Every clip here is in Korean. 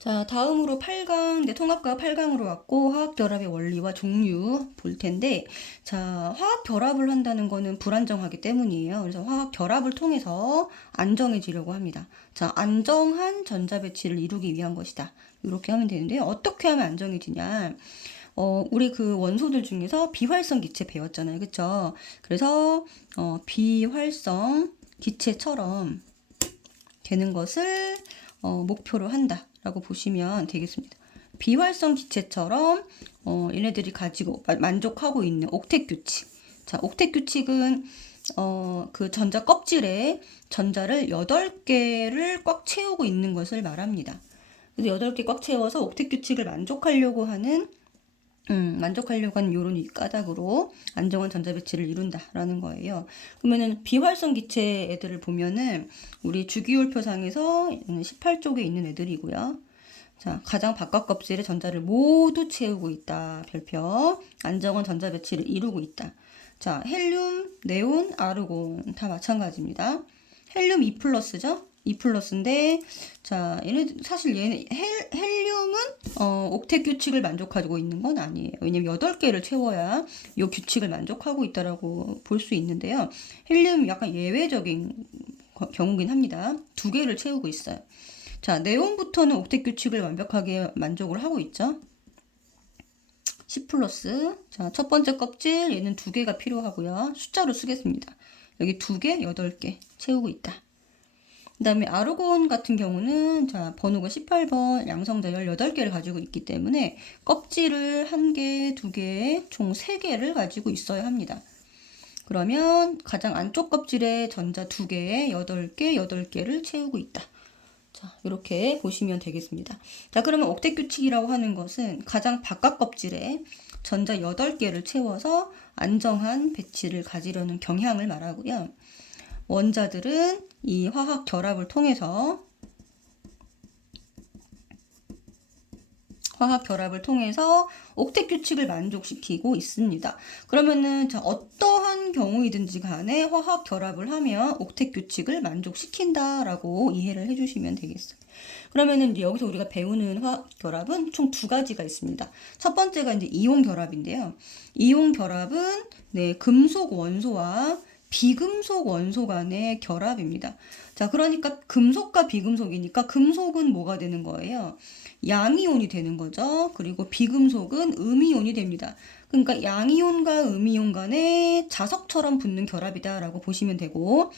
자, 다음으로 8강, 통합과 8강으로 왔고, 화학결합의 원리와 종류 볼 텐데, 자, 화학결합을 한다는 거는 불안정하기 때문이에요. 그래서 화학결합을 통해서 안정해지려고 합니다. 자, 안정한 전자배치를 이루기 위한 것이다. 이렇게 하면 되는데요. 어떻게 하면 안정해지냐? 우리 그 원소들 중에서 비활성 기체 배웠잖아요. 그쵸? 그래서, 비활성 기체처럼 되는 것을 목표로 한다. 라고 보시면 되겠습니다. 비활성 기체처럼 얘네들이 가지고 만족하고 있는 옥텟 규칙. 자, 옥텟 규칙은 그 전자 껍질에 전자를 8개를 꽉 채우고 있는 것을 말합니다. 그래서 8개 꽉 채워서 옥텟 규칙을 만족하려고 하는 요런 까닭으로 안정한 전자 배치를 이룬다라는 거예요. 그러면은 비활성 기체 애들을 보면은 우리 주기율표상에서 18쪽에 있는 애들이고요. 자, 가장 바깥 껍질에 전자를 모두 채우고 있다. 별표. 안정한 전자 배치를 이루고 있다. 자, 헬륨, 네온, 아르곤 다 마찬가지입니다. 헬륨 2+죠? 2+인데 자, 사실 헬륨은 옥텟 규칙을 만족하고 있는 건 아니에요. 왜냐면 8개를 채워야 이 규칙을 만족하고 있다라고 볼 수 있는데요. 헬륨 약간 예외적인 경우긴 합니다. 2개를 채우고 있어요. 자, 네온부터는 옥텟 규칙을 완벽하게 만족을 하고 있죠. 10+. 자, 첫 번째 껍질 얘는 2개가 필요하고요. 숫자로 쓰겠습니다. 여기 2개, 8개 채우고 있다. 그 다음에 아르곤 같은 경우는 자, 번호가 18번 양성자 18개를 가지고 있기 때문에 껍질을 1개, 2개, 총 3개를 가지고 있어야 합니다. 그러면 가장 안쪽 껍질에 전자 2개에 8개, 8개를 채우고 있다. 자, 이렇게 보시면 되겠습니다. 자, 그러면 옥텟 규칙이라고 하는 것은 가장 바깥 껍질에 전자 8개를 채워서 안정한 배치를 가지려는 경향을 말하고요. 원자들은 이 화학 결합을 통해서 옥텟 규칙을 만족시키고 있습니다. 그러면은 자, 어떠한 경우이든지 간에 화학 결합을 하면 옥텟 규칙을 만족시킨다라고 이해를 해주시면 되겠어요. 그러면은 이제 여기서 우리가 배우는 화학 결합은 총 2가지가 있습니다. 첫 번째가 이제 이온 결합인데요. 이온 결합은 네, 금속 원소와 비금속 원소 간의 결합입니다. 자, 그러니까 금속과 비금속이니까 금속은 뭐가 되는 거예요? 양이온이 되는 거죠. 그리고 비금속은 음이온이 됩니다. 그러니까 양이온과 음이온 간에 자석처럼 붙는 결합이다라고 보시면 되고,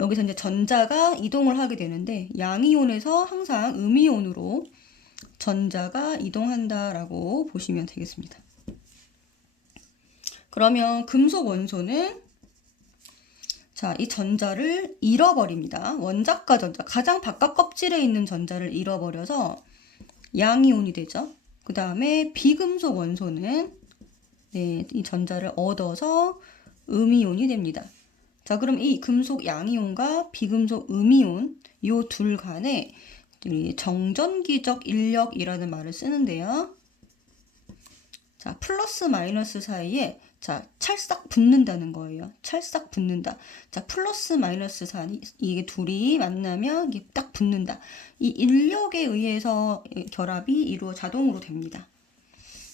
여기서 이제 전자가 이동을 하게 되는데 양이온에서 항상 음이온으로 전자가 이동한다라고 보시면 되겠습니다. 그러면 금속 원소는 자, 이 전자를 잃어버립니다. 원자과 전자, 가장 바깥 껍질에 있는 전자를 잃어버려서 양이온이 되죠. 그 다음에 비금속 원소는 네, 이 전자를 얻어서 음이온이 됩니다. 자, 그럼 이 금속 양이온과 비금속 음이온 이 둘 간에 정전기적 인력이라는 말을 쓰는데요. 자, 플러스 마이너스 사이에 자, 찰싹 붙는다는 거예요. 찰싹 붙는다. 자, 플러스 마이너스 사이 이게 둘이 만나면 이게 딱 붙는다. 이 인력에 의해서 결합이 자동으로 됩니다.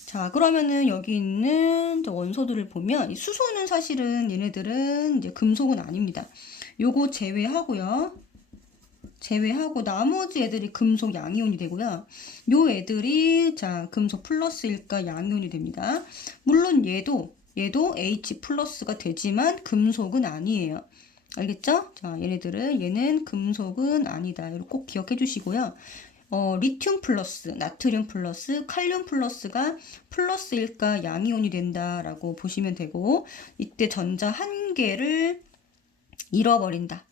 자, 그러면은 여기 있는 원소들을 보면 이 수소는 사실은 얘네들은 이제 금속은 아닙니다. 요거 제외하고요. 나머지 애들이 금속 양이온이 되고요. 요 애들이 자, 금속 플러스일까 양이온이 됩니다. 물론 얘도 H 플러스가 되지만 금속은 아니에요. 알겠죠? 자, 얘는 금속은 아니다. 이거 꼭 기억해 주시고요. 리튬 플러스, 나트륨 플러스, 칼륨 플러스가 플러스일까 양이온이 된다라고 보시면 되고, 이때 전자 1개를 잃어버린다.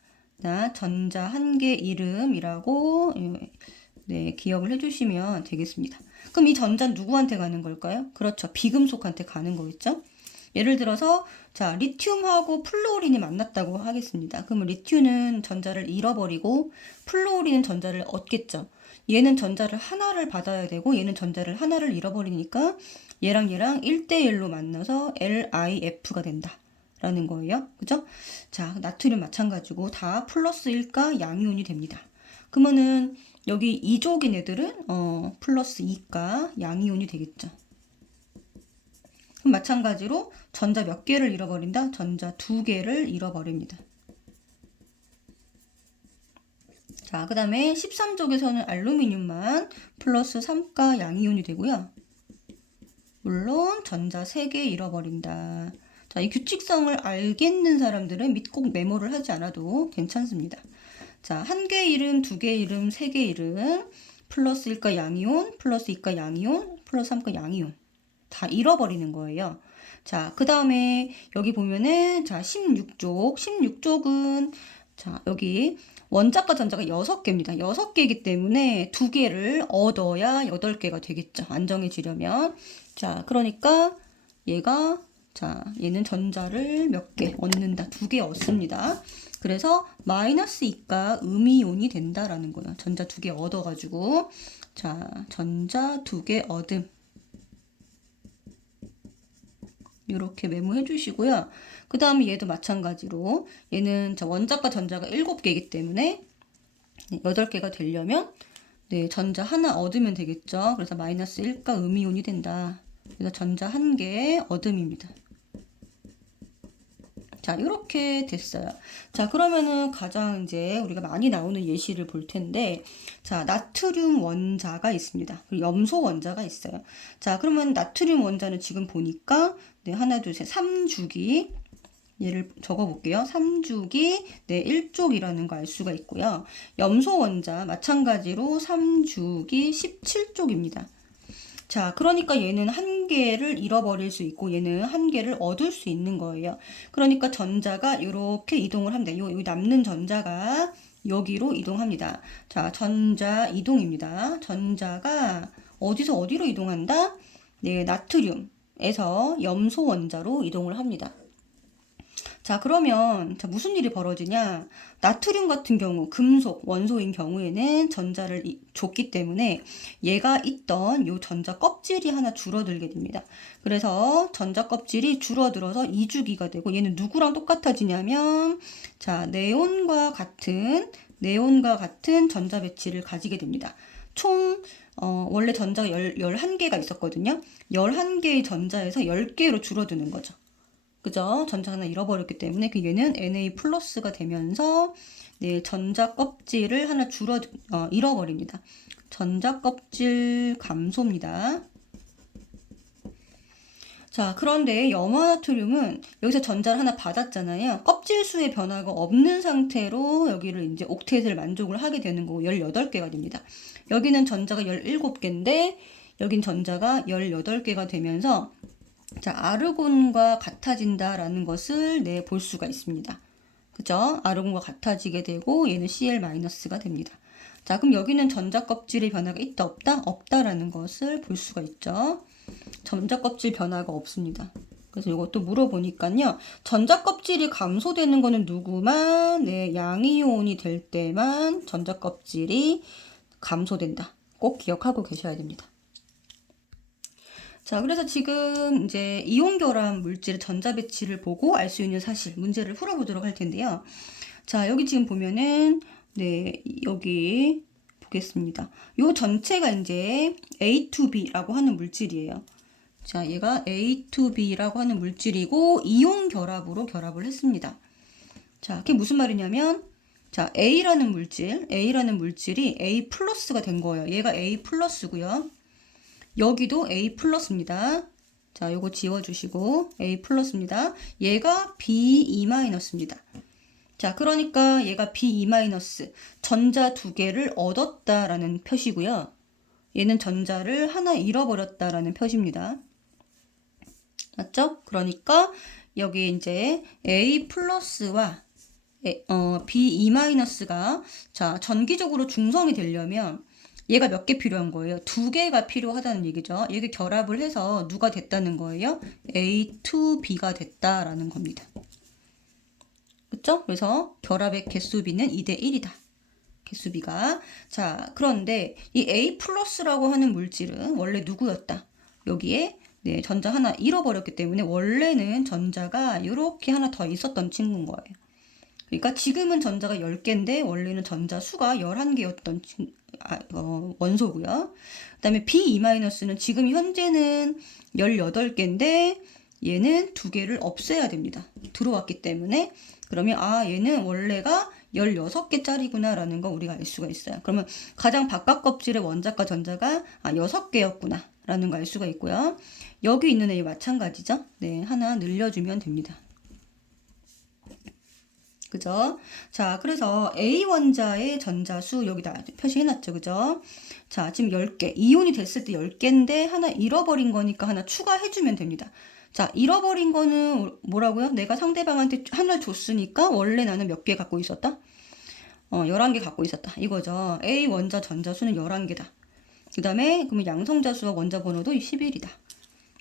전자 1개 이름이라고 네, 기억을 해주시면 되겠습니다. 그럼 이 전자는 누구한테 가는 걸까요? 그렇죠. 비금속한테 가는 거겠죠? 예를 들어서 자, 리튬하고 플루오린이 만났다고 하겠습니다. 그러면 리튬은 전자를 잃어버리고 플루오린은 전자를 얻겠죠. 얘는 전자를 하나를 받아야 되고 얘는 전자를 하나를 잃어버리니까 얘랑 1대1로 만나서 LiF가 된다. 라는 거예요. 그죠? 자, 나트륨 마찬가지고 다 플러스일까 양이온이 됩니다. 그러면은 여기 이족인 애들은 플러스 2가 양이온이 되겠죠. 그럼 마찬가지로 전자 몇 개를 잃어버린다? 전자 2개를 잃어버립니다. 자, 그 다음에 13족에서는 알루미늄만 플러스 3가 양이온이 되고요. 물론 전자 3개 잃어버린다. 자, 이 규칙성을 알겠는 사람들은 꼭 메모를 하지 않아도 괜찮습니다. 자, 1개 이름, 2개 이름, 3개 이름, 플러스 1가 양이온, 플러스 2가 양이온, 플러스 3가 양이온. 다 잃어버리는 거예요. 자, 그 다음에 여기 보면은, 자, 16족. 16족은, 자, 여기 원자과 전자가 6개입니다. 6개이기 때문에 2개를 얻어야 8개가 되겠죠. 안정해지려면. 자, 그러니까 얘가, 자, 얘는 전자를 몇 개 얻는다. 2개 얻습니다. 그래서 마이너스 2가 음이온이 된다라는 거예요. 전자 2개 얻어가지고. 자, 전자 2개 얻음. 이렇게 메모해 주시고요. 그 다음에 얘도 마찬가지로 얘는 원자과 전자가 7개이기 때문에 8개가 되려면 전자 하나 얻으면 되겠죠. 그래서 마이너스 1가 음이온이 된다. 그래서 전자 1개 얻음입니다. 자, 이렇게 됐어요. 자, 그러면은 가장 이제 우리가 많이 나오는 예시를 볼 텐데, 자, 나트륨 원자가 있습니다. 그리고 염소 원자가 있어요. 자, 그러면 나트륨 원자는 지금 보니까, 하나, 둘, 셋, 3주기. 얘를 적어볼게요. 3주기, 1족이라는 거 알 수가 있고요. 염소 원자, 마찬가지로 3주기 17족입니다. 자, 그러니까 얘는 1개를 잃어버릴 수 있고 얘는 1개를 얻을 수 있는 거예요. 그러니까 전자가 이렇게 이동을 합니다. 요 남는 전자가 여기로 이동합니다. 자, 전자 이동입니다. 전자가 어디서 어디로 이동한다? 네, 나트륨에서 염소 원자로 이동을 합니다. 자, 그러면 무슨 일이 벌어지냐? 나트륨 같은 경우, 금속, 원소인 경우에는 전자를 줬기 때문에 얘가 있던 요 전자 껍질이 하나 줄어들게 됩니다. 그래서 전자 껍질이 줄어들어서 2주기가 되고 얘는 누구랑 똑같아지냐면 자, 네온과 같은 전자 배치를 가지게 됩니다. 총 원래 전자가 11개가 있었거든요. 11개의 전자에서 10개로 줄어드는 거죠. 그죠? 전자 하나 잃어버렸기 때문에 얘는 Na 플러스가 되면서 전자 껍질을 하나 잃어버립니다. 전자 껍질 감소입니다. 자, 그런데 염화나트륨은 여기서 전자를 하나 받았잖아요. 껍질 수의 변화가 없는 상태로 여기를 이제 옥텟을 만족을 하게 되는 거고 18개가 됩니다. 여기는 전자가 17개인데 여긴 전자가 18개가 되면서 자, 아르곤과 같아진다라는 것을 볼 수가 있습니다. 그죠? 아르곤과 같아지게 되고 얘는 Cl-가 됩니다. 자, 그럼 여기는 전자 껍질의 변화가 있다 없다? 없다라는 것을 볼 수가 있죠. 전자 껍질 변화가 없습니다. 그래서 이것도 물어보니까요. 전자 껍질이 감소되는 거는 누구만? 양이온이 될 때만 전자 껍질이 감소된다. 꼭 기억하고 계셔야 됩니다. 자, 그래서 지금 이제 이온 결합 물질의 전자 배치를 보고 알 수 있는 사실, 문제를 풀어보도록 할 텐데요. 자, 여기 지금 보면은, 여기 보겠습니다. 요 전체가 이제 A2B라고 하는 물질이에요. 자, 얘가 A2B라고 하는 물질이고, 이온 결합으로 결합을 했습니다. 자, 그게 무슨 말이냐면, 자, A라는 물질이 A 플러스가 된 거예요. 얘가 A 플러스고요. 여기도 A 플러스입니다. 자, 요거 지워주시고 A 플러스입니다. 얘가 B2-입니다. 자, 그러니까 얘가 B2- 전자 2개를 얻었다라는 표시고요. 얘는 전자를 하나 잃어버렸다라는 표시입니다. 맞죠? 그러니까 여기 이제 A 플러스와 B2-가 자, 전기적으로 중성이 되려면 얘가 몇 개 필요한 거예요? 2개가 필요하다는 얘기죠. 이게 결합을 해서 누가 됐다는 거예요? A2B가 됐다라는 겁니다. 그쵸? 그래서 결합의 개수비는 2대1이다. 개수비가. 자, 그런데 이 A 플러스라고 하는 물질은 원래 누구였다? 여기에 전자 하나 잃어버렸기 때문에 원래는 전자가 이렇게 하나 더 있었던 친구인 거예요. 그러니까 지금은 전자가 10개인데 원래는 전자 수가 11개였던 원소고요. 그다음에 B2-는 지금 현재는 18개인데 얘는 2개를 없애야 됩니다. 들어왔기 때문에. 그러면 얘는 원래가 16개짜리구나 라는 거 우리가 알 수가 있어요. 그러면 가장 바깥 껍질의 원자과 전자가 6개였구나 라는 거 알 수가 있고요. 여기 있는 애 마찬가지죠. 네, 하나 늘려주면 됩니다. 그죠? 자, 그래서 A 원자의 전자수 여기다 표시해놨죠. 그죠? 자, 지금 10개. 이온이 됐을 때 10개인데 하나 잃어버린 거니까 하나 추가해주면 됩니다. 자, 잃어버린 거는 뭐라고요? 내가 상대방한테 하나를 줬으니까 원래 나는 몇 개 갖고 있었다? 11개 갖고 있었다. 이거죠. A 원자 전자수는 11개다. 그 다음에 그러면 양성자수와 원자 번호도 11이다.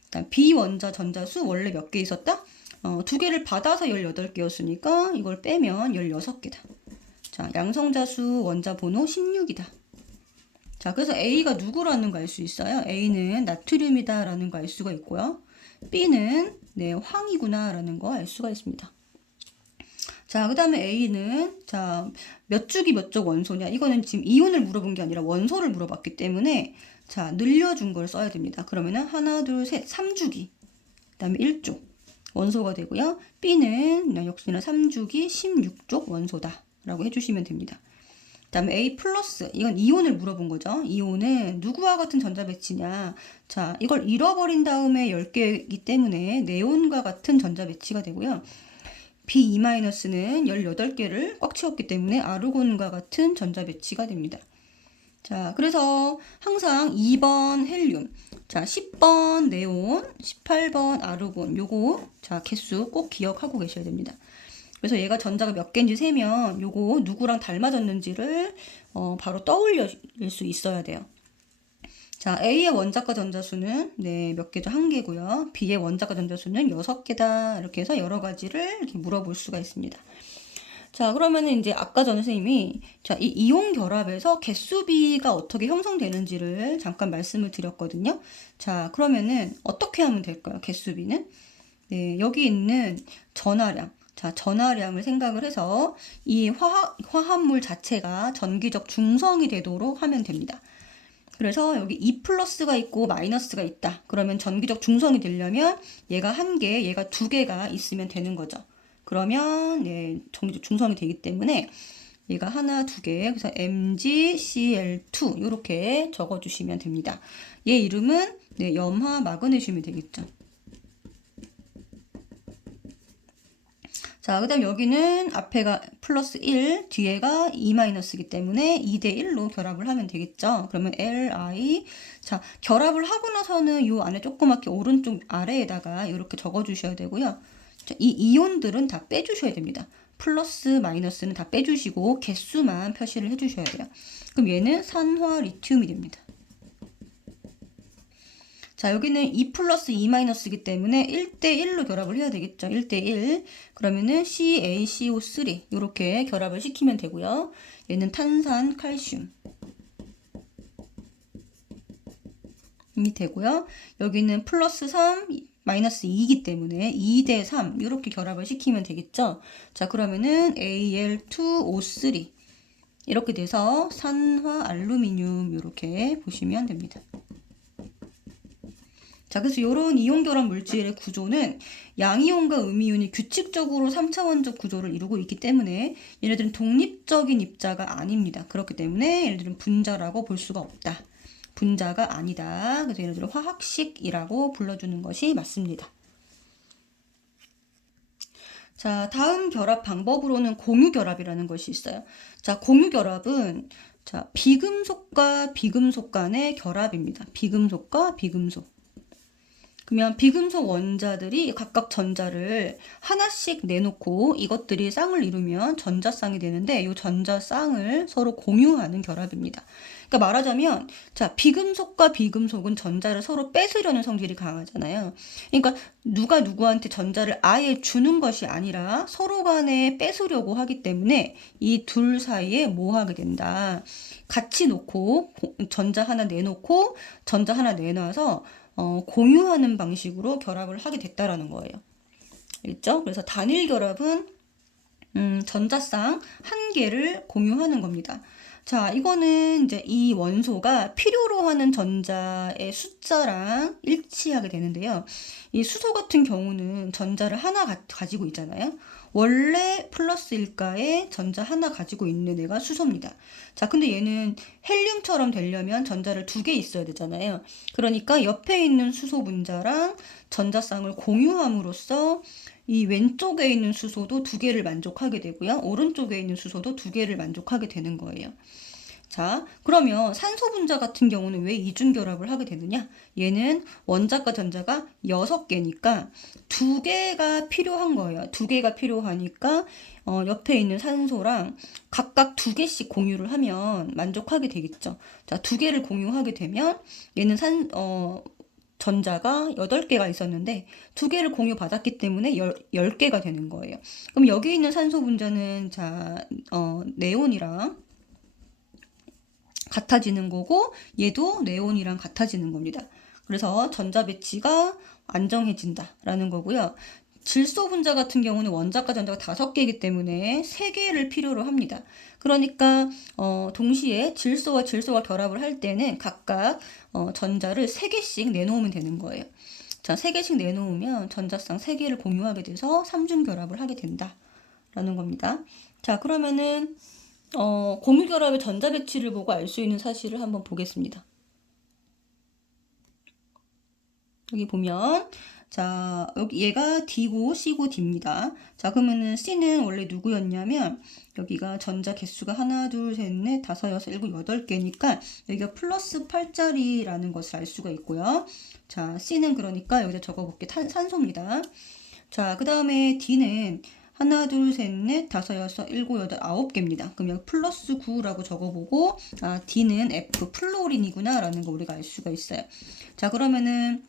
그다음 B 원자 전자수 원래 몇 개 있었다? 2개를 받아서 18개였으니까 이걸 빼면 16개다. 자, 양성자수 원자 번호 16이다. 자, 그래서 A가 누구라는 거 알 수 있어요. A는 나트륨이다 라는 거 알 수가 있고요. B는 네, 황이구나 라는 거 알 수가 있습니다. 자, 그 다음에 A는 자, 몇 주기 몇 쪽 원소냐. 이거는 지금 이온을 물어본 게 아니라 원소를 물어봤기 때문에 자, 늘려준 걸 써야 됩니다. 그러면은 하나, 둘, 셋, 3주기. 그 다음에 1쪽 원소가 되고요. B는 역시나 3주기 16쪽 원소다 라고 해주시면 됩니다. 그 다음에 A 플러스, 이건 이온을 물어본 거죠. 이온은 누구와 같은 전자 배치냐. 자, 이걸 잃어버린 다음에 10개이기 때문에 네온과 같은 전자 배치가 되고요. B2-는 18개를 꽉 채웠기 때문에 아르곤과 같은 전자 배치가 됩니다. 자, 그래서 항상 2번 헬륨, 자, 10번 네온, 18번 아르곤, 요거, 자, 개수 꼭 기억하고 계셔야 됩니다. 그래서 얘가 전자가 몇 개인지 세면 요거 누구랑 닮아졌는지를 바로 떠올릴 수 있어야 돼요. 자, A의 원자과 전자수는 네, 몇 개죠? 1개고요. B의 원자과 전자수는 6개다. 이렇게 해서 여러 가지를 이렇게 물어볼 수가 있습니다. 자, 그러면은 이제 아까 전 선생님이 자, 이 이온 결합에서 개수비가 어떻게 형성되는지를 잠깐 말씀을 드렸거든요. 자, 그러면은 어떻게 하면 될까요? 개수비는? 네, 여기 있는 전하량. 자, 전하량을 생각을 해서 이 화합물 자체가 전기적 중성이 되도록 하면 됩니다. 그래서 여기 2 플러스가 있고 마이너스가 있다. 그러면 전기적 중성이 되려면 얘가 1개, 얘가 2개가 있으면 되는 거죠. 그러면 네, 전기적 중성이 되기 때문에 얘가 하나, 2개, 그래서 MgCl2 이렇게 적어주시면 됩니다. 얘 이름은 네, 염화 마그네슘이 되겠죠. 자, 그 다음 여기는 앞에가 플러스 1, 뒤에가 2-이기 때문에 2대1로 결합을 하면 되겠죠. 그러면 Li, 자, 결합을 하고 나서는 요 안에 조그맣게 오른쪽 아래에다가 이렇게 적어주셔야 되고요. 자, 이 이온들은 다 빼주셔야 됩니다. 플러스, 마이너스는 다 빼주시고 개수만 표시를 해주셔야 돼요. 그럼 얘는 산화 리튬이 됩니다. 자, 여기는 2 플러스 2-이기 때문에 1대1로 결합을 해야 되겠죠. 1대1. 그러면은 CaCO3 이렇게 결합을 시키면 되고요. 얘는 탄산 칼슘 이 되고요. 여기는 플러스 3, 마이너스 2이기 때문에 2대3 이렇게 결합을 시키면 되겠죠. 자, 그러면은 Al2O3 이렇게 돼서 산화 알루미늄 이렇게 보시면 됩니다. 자, 그래서 이런 이온 결합 물질의 구조는 양이온과 음이온이 규칙적으로 3차원적 구조를 이루고 있기 때문에 얘네들은 독립적인 입자가 아닙니다. 그렇기 때문에 얘네들은 분자라고 볼 수가 없다. 분자가 아니다. 그래서 얘네들은 화학식이라고 불러주는 것이 맞습니다. 자, 다음 결합 방법으로는 공유결합이라는 것이 있어요. 자, 공유결합은 자, 비금속과 비금속 간의 결합입니다. 비금속과 비금속. 그러면 비금속 원자들이 각각 전자를 하나씩 내놓고 이것들이 쌍을 이루면 전자쌍이 되는데 이 전자쌍을 서로 공유하는 결합입니다. 그러니까 말하자면 자, 비금속과 비금속은 전자를 서로 뺏으려는 성질이 강하잖아요. 그러니까 누가 누구한테 전자를 아예 주는 것이 아니라 서로 간에 뺏으려고 하기 때문에 이 둘 사이에 뭐 하게 된다. 같이 놓고 전자 하나 내놓고 전자 하나 내놔서 공유하는 방식으로 결합을 하게 됐다라는 거예요. 알겠죠? 그래서 단일 결합은 전자쌍 한 개를 공유하는 겁니다. 자, 이거는 이제 이 원소가 필요로 하는 전자의 숫자랑 일치하게 되는데요. 이 수소 같은 경우는 전자를 하나 가지고 있잖아요. 원래 플러스일까에 전자 하나 가지고 있는 애가 수소입니다. 자, 근데 얘는 헬륨처럼 되려면 전자를 두 개 있어야 되잖아요. 그러니까 옆에 있는 수소 분자랑 전자쌍을 공유함으로써 이 왼쪽에 있는 수소도 두 개를 만족하게 되고요. 오른쪽에 있는 수소도 두 개를 만족하게 되는 거예요. 자, 그러면 산소 분자 같은 경우는 왜 이중결합을 하게 되느냐? 얘는 원자과 전자가 6개니까 두 개가 필요한 거예요. 두 개가 필요하니까 옆에 있는 산소랑 각각 두 개씩 공유를 하면 만족하게 되겠죠. 자, 두 개를 공유하게 되면 얘는 전자가 8개가 있었는데 두 개를 공유받았기 때문에 10개가 되는 거예요. 그럼 여기 있는 산소 분자는 네온이랑 같아지는 거고 얘도 네온이랑 같아지는 겁니다. 그래서 전자 배치가 안정해진다라는 거고요. 질소 분자 같은 경우는 원자과 전자가 5개이기 때문에 3개를 필요로 합니다. 그러니까 동시에 질소와 질소가 결합을 할 때는 각각 전자를 3개씩 내놓으면 되는 거예요. 자, 3개씩 내놓으면 전자쌍 3개를 공유하게 돼서 삼중결합을 하게 된다라는 겁니다. 자, 그러면은 공유결합의 전자 배치를 보고 알 수 있는 사실을 한번 보겠습니다. 여기 보면 자, 여기 얘가 D고 C고 D입니다. 자, 그러면은 C는 원래 누구였냐면 여기가 전자 개수가 하나, 둘, 셋, 넷, 다섯, 여섯, 일곱, 8개니까 여기가 플러스 8짜리라는 것을 알 수가 있고요. 자, C는 그러니까 여기다 적어볼게. 산소입니다. 자, 그 다음에 D는 하나, 둘, 셋, 넷, 다섯, 여섯, 일곱, 여덟, 9개입니다. 그럼 여기 플러스 9라고 적어보고 D는 F 플로린이구나 라는 거 우리가 알 수가 있어요. 자, 그러면은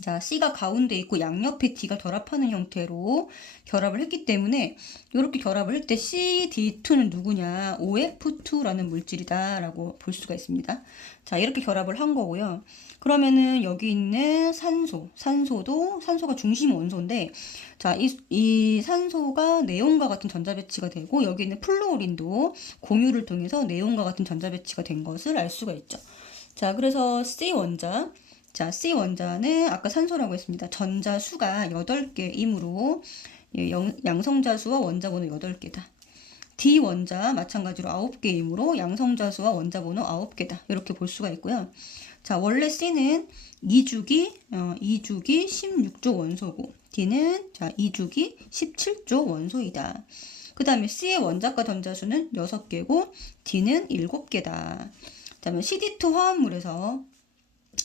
자, C가 가운데 있고 양옆에 D가 결합하는 형태로 결합을 했기 때문에 이렇게 결합을 할 때 CD2는 누구냐? OF2라는 물질이다 라고 볼 수가 있습니다. 자, 이렇게 결합을 한 거고요. 그러면은 여기 있는 산소도 산소가 중심 원소인데 자, 이 산소가 네온과 같은 전자 배치가 되고 여기 있는 플루오린도 공유를 통해서 네온과 같은 전자 배치가 된 것을 알 수가 있죠. 자, 그래서 C 원자는 아까 산소라고 했습니다. 전자 수가 8개이므로 양성자 수와 원자 번호 8개다. D 원자 마찬가지로 9개이므로 양성자 수와 원자 번호 9개다. 이렇게 볼 수가 있고요. 자, 원래 C는 2주기 16조 원소고 D는 2주기 17조 원소이다. 그 다음에 C의 원자과 전자수는 6개고 D는 7개다. 그 다음에 CD2 화합물에서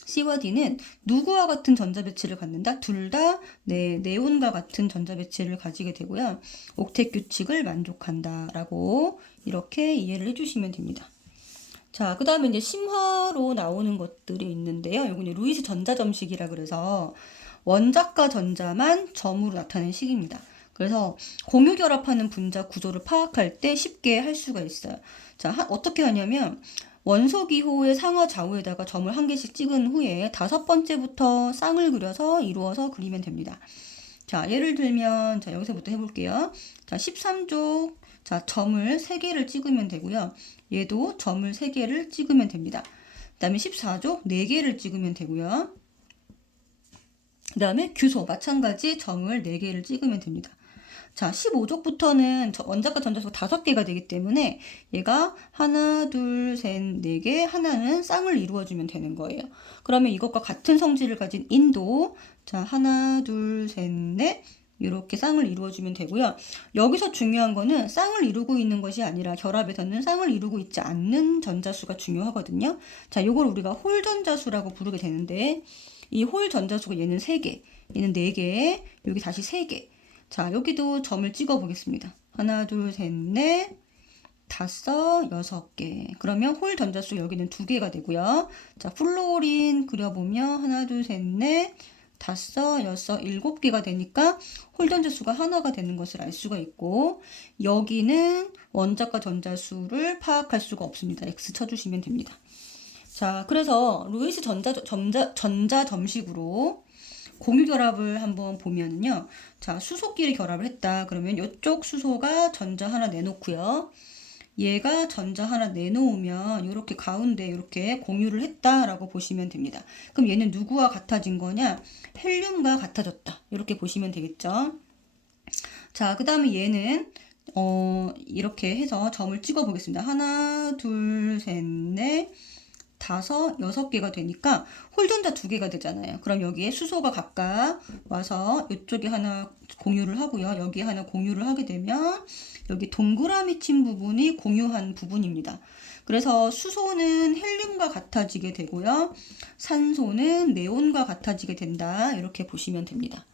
C와 D는 누구와 같은 전자 배치를 갖는다? 둘 다 네온과 같은 전자 배치를 가지게 되고요. 옥텟 규칙을 만족한다라고 이렇게 이해를 해주시면 됩니다. 자, 그 다음에 이제 심화로 나오는 것들이 있는데요. 여기는 루이스 전자점식이라 그래서 원자과 전자만 점으로 나타낸 식입니다. 그래서 공유 결합하는 분자 구조를 파악할 때 쉽게 할 수가 있어요. 자, 어떻게 하냐면 원소 기호의 상하 좌우에다가 점을 한 개씩 찍은 후에 5번째부터 쌍을 그려서 이루어서 그리면 됩니다. 자, 예를 들면 자, 여기서부터 해볼게요. 자, 13쪽 자, 점을 3개를 찍으면 되고요. 얘도 점을 3개를 찍으면 됩니다. 그 다음에 14쪽 4개를 찍으면 되고요. 그 다음에 규소 마찬가지 점을 4개를 찍으면 됩니다. 자, 15족부터는 원자과 전자수가 5개가 되기 때문에 얘가 하나, 둘, 셋, 4개, 하나는 쌍을 이루어주면 되는 거예요. 그러면 이것과 같은 성질을 가진 인도, 자, 하나, 둘, 셋, 넷, 이렇게 쌍을 이루어주면 되고요. 여기서 중요한 거는 쌍을 이루고 있는 것이 아니라 결합에서는 쌍을 이루고 있지 않는 전자수가 중요하거든요. 자, 요걸 우리가 홀 전자수라고 부르게 되는데 이 홀 전자수가 얘는 3개, 얘는 4개, 여기 다시 3개. 자, 여기도 점을 찍어 보겠습니다. 하나, 둘, 셋, 넷, 5, 6개. 그러면 홀 전자수 여기는 2개가 되고요. 자, 플로린 그려보면 하나, 둘, 셋, 넷, 5, 6, 7개가 되니까 홀 전자수가 하나가 되는 것을 알 수가 있고 여기는 원자과 전자수를 파악할 수가 없습니다. X 쳐주시면 됩니다. 자, 그래서 루이스 전자 점식으로 공유 결합을 한번 보면은요. 자, 수소끼리 결합을 했다. 그러면 이쪽 수소가 전자 하나 내놓고요. 얘가 전자 하나 내놓으면 이렇게 가운데 이렇게 공유를 했다라고 보시면 됩니다. 그럼 얘는 누구와 같아진 거냐? 헬륨과 같아졌다. 이렇게 보시면 되겠죠. 자, 그 다음에 얘는 이렇게 해서 점을 찍어 보겠습니다. 하나, 둘, 셋, 넷, 다섯, 6개가 되니까 홀전자 2개가 되잖아요. 그럼 여기에 수소가 각각 와서 이쪽에 하나 공유를 하고요. 여기 하나 공유를 하게 되면 여기 동그라미 친 부분이 공유한 부분입니다. 그래서 수소는 헬륨과 같아지게 되고요. 산소는 네온과 같아지게 된다. 이렇게 보시면 됩니다.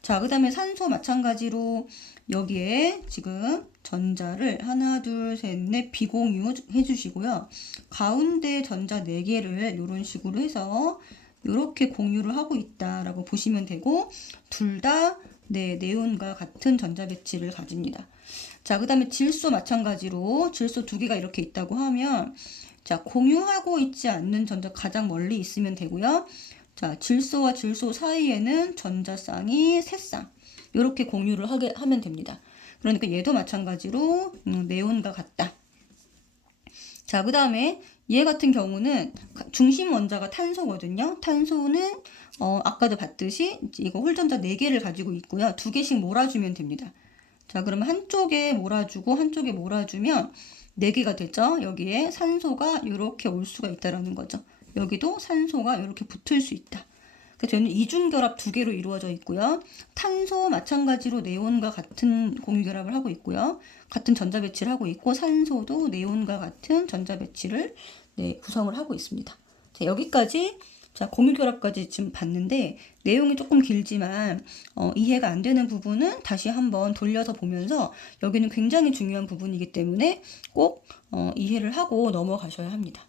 자, 그 다음에 산소 마찬가지로 여기에 지금 전자를 하나, 둘, 셋, 넷 비공유 해주시고요. 가운데 전자 4개를 이런 식으로 해서 이렇게 공유를 하고 있다라고 보시면 되고 둘 다 네온과 같은 전자 배치를 가집니다. 자, 그 다음에 질소 마찬가지로 질소 2개가 이렇게 있다고 하면 자, 공유하고 있지 않는 전자 가장 멀리 있으면 되고요. 자, 질소와 질소 사이에는 전자쌍이 3쌍 이렇게 공유를 하면 됩니다. 그러니까 얘도 마찬가지로 네온과 같다. 자, 그 다음에 얘 같은 경우는 중심 원자가 탄소거든요. 탄소는 아까도 봤듯이 이거 홀전자 4개를 가지고 있고요. 2개씩 몰아주면 됩니다. 자, 그러면 한쪽에 몰아주고 한쪽에 몰아주면 4개가 되죠. 여기에 산소가 이렇게 올 수가 있다라는 거죠. 여기도 산소가 이렇게 붙을 수 있다. 그래서 저는 이중결합 2개로 이루어져 있고요. 탄소 마찬가지로 네온과 같은 공유결합을 하고 있고요. 같은 전자 배치를 하고 있고 산소도 네온과 같은 전자 배치를 구성을 하고 있습니다. 자, 여기까지 자, 공유결합까지 지금 봤는데 내용이 조금 길지만 이해가 안 되는 부분은 다시 한번 돌려서 보면서 여기는 굉장히 중요한 부분이기 때문에 꼭 이해를 하고 넘어가셔야 합니다.